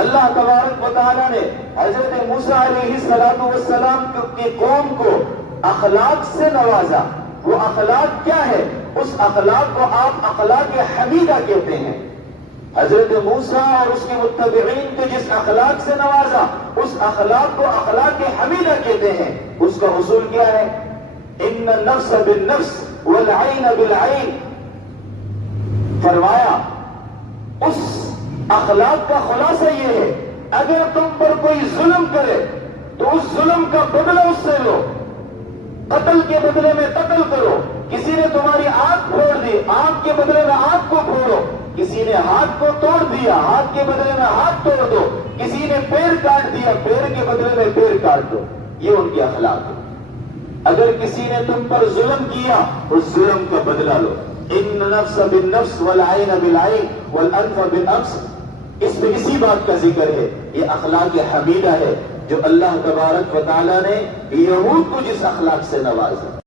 اللہ تبارک و تعالیٰ نے حضرت موسیٰ علیہ السلام کی قوم کو اخلاق سے نوازا. وہ اخلاق کیا ہے؟ اس اخلاق کو آپ اخلاق حمیدہ کہتے ہیں. حضرت موسیٰ اور اس کے متبعین کو جس اخلاق سے نوازا اس اخلاق کو اخلاق حمیدہ کہتے ہیں. اس کا حصول کیا ہے؟ ان النفس بالنفس والعین بالعین. فرمایا اس اخلاق کا خلاصہ یہ ہے اگر تم پر کوئی ظلم کرے تو اس ظلم کا بدلہ اس سے لو. قتل کے بدلے میں قتل کرو. کسی نے تمہاری آنکھ پھوڑ دی, آنکھ کے بدلے میں آنکھ کو پھوڑو. کسی نے ہاتھ کو توڑ دیا, ہاتھ کے بدلے میں ہاتھ توڑ دو. کسی نے پیر کاٹ دیا, پیر کے بدلے میں پیر کاٹ دو. یہ ان کی اخلاق ہے. اگر کسی نے تم پر ظلم کیا اس ظلم کا بدلہ لو. ان نفس بالنفس والعین بالعین والانف بالانف. اس میں اسی بات کا ذکر ہے. یہ اخلاق حمیدہ ہے جو اللہ تبارک و تعالیٰ نے یہود کو جس اخلاق سے نوازا.